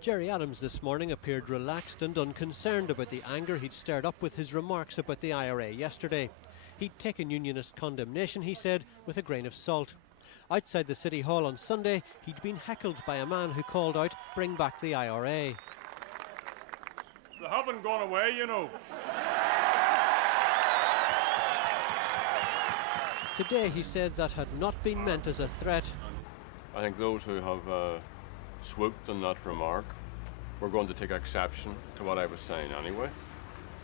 Gerry Adams this morning appeared relaxed and unconcerned about the anger he'd stirred up with his remarks about the IRA yesterday. He'd taken unionist condemnation, he said, with a grain of salt. Outside the City Hall on Sunday, he'd been heckled by a man who called out, "Bring back the IRA." They haven't gone away, you know. Today, he said, that had not been meant as a threat. I think those who have swooped on that remark were going to take exception to what I was saying anyway,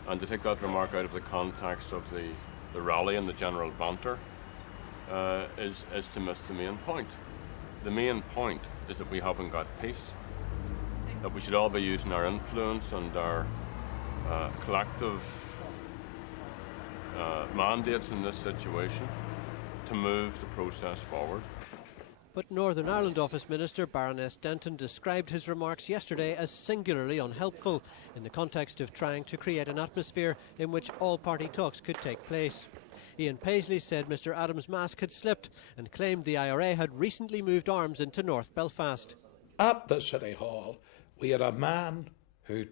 and to take that remark out of the context of the rally and the general banter is to miss the main point. The main point is that we haven't got peace, that we should all be using our influence and our collective mandates in this situation to move the process forward. But Northern Ireland Office Minister Baroness Denton described his remarks yesterday as singularly unhelpful in the context of trying to create an atmosphere in which all-party talks could take place. Ian Paisley said Mr Adams' mask had slipped and claimed the IRA had recently moved arms into North Belfast. At the City Hall, we had a man who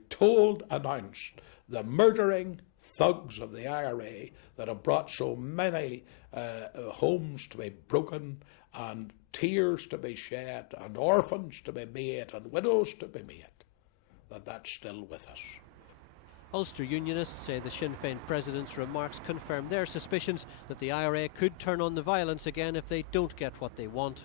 announced the murdering thugs of the IRA that have brought so many homes to be broken and tears to be shed and orphans to be made and widows to be made, that's still with us. Ulster unionists say the Sinn Féin president's remarks confirm their suspicions that the IRA could turn on the violence again if they don't get what they want.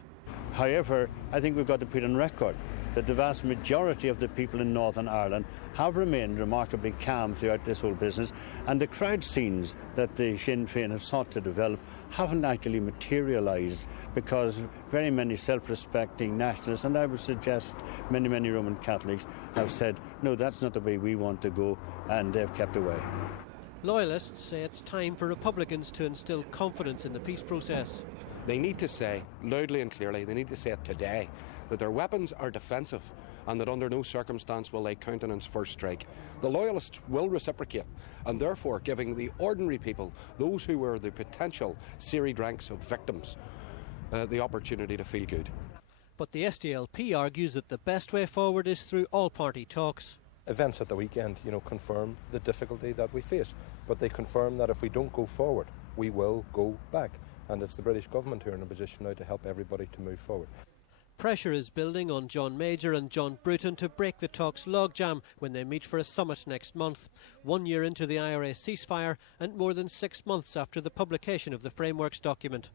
However, I think we've got to put on record that the vast majority of the people in Northern Ireland have remained remarkably calm throughout this whole business, and the crowd scenes that the Sinn Féin have sought to develop haven't actually materialised because very many self-respecting nationalists, and I would suggest many Roman Catholics, have said, no, that's not the way we want to go, and they've kept away. Loyalists say it's time for Republicans to instil confidence in the peace process. They need to say, loudly and clearly, they need to say it today, that their weapons are defensive and that under no circumstance will they countenance first strike. The Loyalists will reciprocate, and therefore giving the ordinary people, those who were the potential serried ranks of victims, the opportunity to feel good. But the SDLP argues that the best way forward is through all-party talks. Events at the weekend, confirm the difficulty that we face, but they confirm that if we don't go forward, we will go back. And it's the British government who are in a position now to help everybody to move forward. Pressure is building on John Major and John Bruton to break the talks' logjam when they meet for a summit next month, 1 year into the IRA ceasefire and more than 6 months after the publication of the frameworks document.